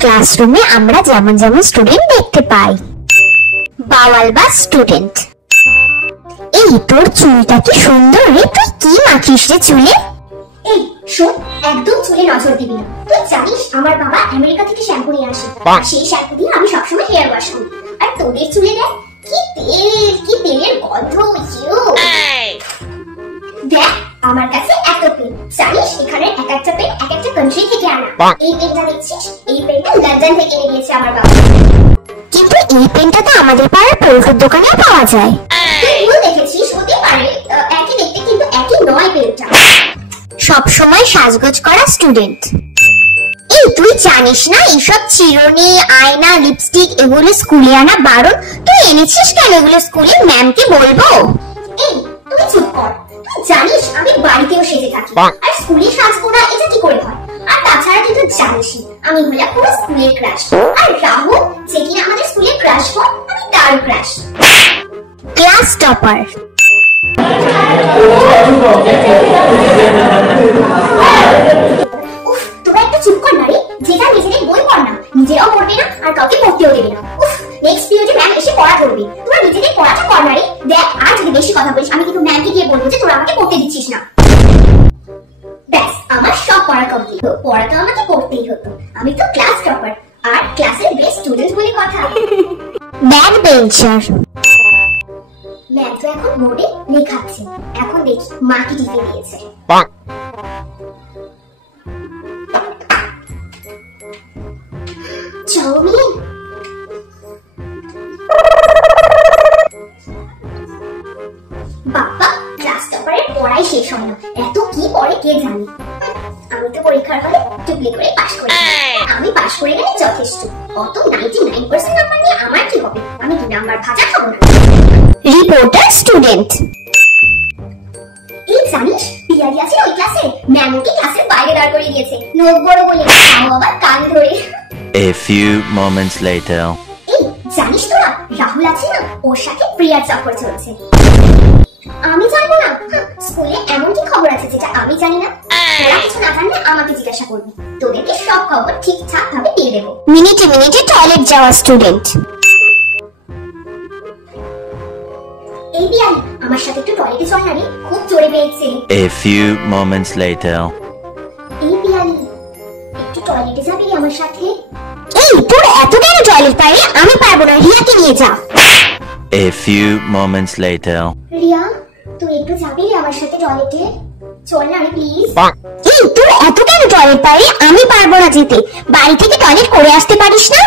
ক্লাসরুমে আমরা যেমন যেমন স্টুডেন্ট দেখতে পাই। বাওয়াল বা স্টুডেন্ট। এই তোর চুলটা কি সুন্দর রে, তুই কি মাখিস রে চুলে? এই শোন, একদম চুলে নজর দিবি না। তুই জানিস আমার বাবা আমেরিকা থেকে শ্যাম্পু নিয়ে আসে, আর সেই শ্যাম্পু দিয়ে আমি সবসময় হেয়ার ওয়াশ করি। আর তোদের চুলে দেখ কি তেল, কি তেলের গন্ধ। দেখ আমার কাছে এত পেন, জানিস এখানে এক একটা পেন এক একটা কান্ট্রি থেকে আনা। এই পেনটা দেখছিস, এই পেনটা লন্ডন থেকে এনে দিয়েছে আমার বাবা। কিন্তু এই পেনটা তো আমাদের পাড়ার পৌরসভার দোকানেও পাওয়া যায়। তুই ভুল দেখেছিস, হতে পারে একই দেখতে কিন্তু একই নয় পেনটা। সব সময় সাজগোজ করা স্টুডেন্ট। এই তুই জানিস না এইসব চিরুনি, আয়না, লিপস্টিক এগুলো স্কুলে আনা বারণ। তুই এনেছিস কেন এগুলো স্কুলে? ম্যামকে বলবো। এই তুই চুপ কর, তুই জানিস আমি বাড়িতেও সেজে থাকি, আর স্কুলে সাজবো না এটা কি করে হয়? আর তাছাড়া তুই তো জানিসই আমি হলাম পুরো স্কুলের ক্রাশ। আর রাহুল যে কিনা আমাদের স্কুলের ক্রাশ হয়, আমি তার ক্রাশ। Class topper. উফ, তোরা একটু চুপ কর না রে। যেটা নিজেদের বই পড় না, নিজেরাও পড়বে না আর কাউকে পড়তেও দেবে না। উফ, নেক্সট পিরিয়ডে ম্যাম এসে পড়া ধরবে, তোরা নিজেদের পড়াটা কর না রে। দেখ আর যদি বেশি কথা বলিস আমি কিন্তু ম্যামকে গিয়ে বলবো যে তোরা আমাকে পড়তে দিচ্ছিস না। ব্যাস আমার সব পড়া কমপ্লিট। পড়া তো আমাকে করতেই হতো, আমি তো ক্লাস টপার আর ক্লাসের বেস্ট স্টুডেন্ট বলে কথা। Back bencher. ম্যাম তো এখন বোর্ডে লেখাচ্ছে, এখন দেখি মা কি টিপে দিয়েছে। চাউমিন। বাবা ক্লাস টপারের পড়াই শেষ হয় না, এত কি পড়ে কে জানে। আমি তো পরীক্ষার হলে টুকলি করে পাশ করি, আমি পাশ করে গেলে যথেষ্ট। অত 99% নাম্বার নিয়ে আমার কি হবে? আমি কি নাম্বার ভাজা খাবো না? Reporter student. এই জানিস পিয়ারি আছে ওই ক্লাসে, ম্যাম ওকে ক্লাসের বাইরে দাঁড় করিয়ে দিয়েছে নোক বড় বলে, তাও আবার কান ধরে। A few moments later. এই জানিস তোরা রাহুল আছে না, ওর সাথে প্রিয়ার চক্কর চলছে। আমি জানবো না? স্কুলে এমন কি খবর আছে যেটা আমি জানি না? তোরা কিছু না জানলে আমাকে জিজ্ঞাসা করবি, তোদেরকে সব খবর ঠিকঠাক ভাবে দিয়ে দেবো। মিনিটে মিনিটে টয়লেট যাওয়া স্টুডেন্ট। এই পিয়ারি আমার সাথে একটু টয়লেটে চল না রে, খুব জোরে পেয়েছে। A few moments later. এই পিয়ারি একটু টয়লেটে যাবি রে আমার সাথে? এই তোর এত কেন টয়লেট পারে? আমি পারবো না, রিয়াকে নিয়ে যা। A few moments later. Riya তুই একটু যাবি রে আমার সাথে টয়লেটে? চল না রে প্লিজ। এই তোর এত কেন টয়লেট পারে? আমি পারবো না যেতে। বাড়ি থেকে টয়লেট করে আসতে পারিস না?